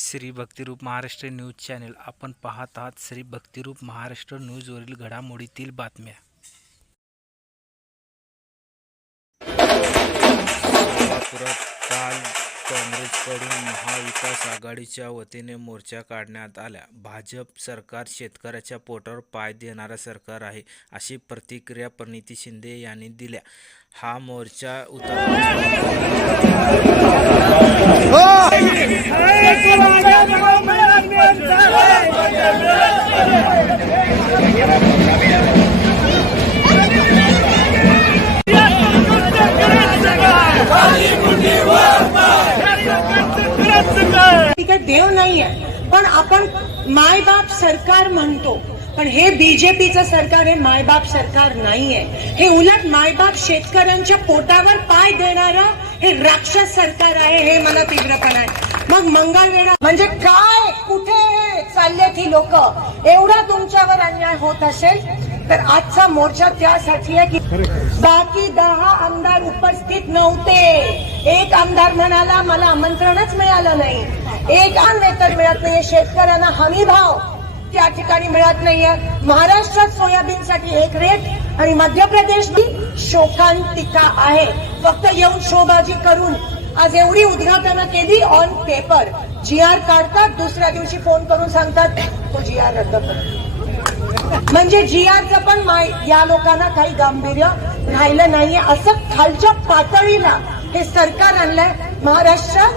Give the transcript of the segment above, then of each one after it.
Shri Bhaktirup Maharashtra news channel. आपण पाहत आहात श्री भक्तिरूप महाराष्ट्र न्यूजवरील घडामोडीतील बातम्या. सोलापुरात काल काँग्रेसकडून महाविकास आघाडीच्या वतीने मोर्चा काढण्यात आला. भाजप सरकार शेतकऱ्याच्या पोटावर पाय देणारा सरकार आहे अशी प्रतिक्रिया प्रणिती शिंदे यांनी दिल्या. हा मोर्चा उतर काही देव नाहीये. पण आपण मायबाप सरकार म्हणतो. पण हे बीजेपीचं सरकार हे मायबाप सरकार नाहीये. हे उलट मायबाप शेतकऱ्यांच्या पोटावर पाय देणारं हे राक्षस सरकार आहे हे मला तीव्रपणा. आहे मग मंगळवेढा म्हणजे काय? कुठे चालले ही लोक? एवढा तुमच्यावर अन्याय होत असेल तर आजचा मोर्चा त्यासाठी आहे की बाकी दहा आमदार उपस्थित नव्हते. एक आमदार म्हणाला मला आमंत्रणच मिळालं नाही. एक आण वेतन मिळत नाहीये शेतकऱ्यांना हमी भाव. त्या ठिकाणी मिळत नाहीये. महाराष्ट्रात सोयाबीनसाठी एक रेट आणि मध्य प्रदेश शोकांतिका आहे. फक्त येऊन शोबाजी करून. आज एवढी उद्घाटनं केली ऑन पेपर जी आर काढतात दुसऱ्या दिवशी फोन करून सांगतात तो जी आर रद्द कर. म्हणजे जी आरचं पण माय या लोकांना काही गांभीर्य राहिलं नाहीये. असं खालच्या पातळीला हे सरकार आणलंय. महाराष्ट्रात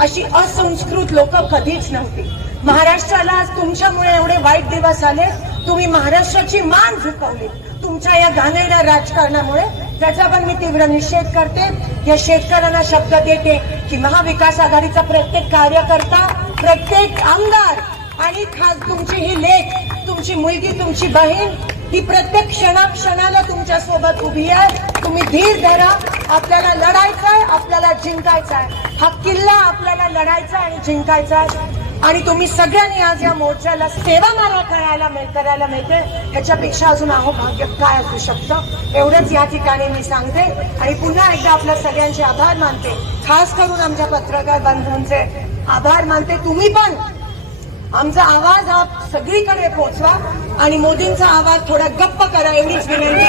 अशी असंस्कृत लोक कधीच नव्हती. महाराष्ट्राला आज तुमच्यामुळे एवढे वाईट दिवस आले तुम्ही महाराष्ट्राची मान झुकवली. तुमच्या या घाणेरड्या राजकारणामुळे त्याचा पण मी तीव्र निषेध करते. या शेतकऱ्यांना शब्द देते की महाविकास आघाडीचा प्रत्येक कार्यकर्ता प्रत्येक आमदार आणि खास तुमची ही लेख तुमची मुलगी तुमची बहीण ही प्रत्येक क्षणाक्षणाला तुमच्यासोबत उभी आहे. तुम्ही धीर धरा आपल्याला लढायचं आपल्याला जिंकायचंय. हा किल्ला आपल्याला लढायचा आणि जिंकायचा आहे. आणि तुम्ही सगळ्यांनी आज या मोर्चाला सेवा मारा करायला मिळ करायला मिळते. ह्याच्यापेक्षा अजून अहो भाग्य काय असू शकतं? एवढंच या ठिकाणी मी सांगते. आणि पुन्हा एकदा आपल्या सगळ्यांचे आभार मानते. खास करून आमच्या पत्रकार बंधूंचे आभार मानते. तुम्ही पण. आमचा आवाज हा सगळीकडे पोहोचवा आणि मोदींचा आवाज थोडा गप्प करा एवढीच विनंती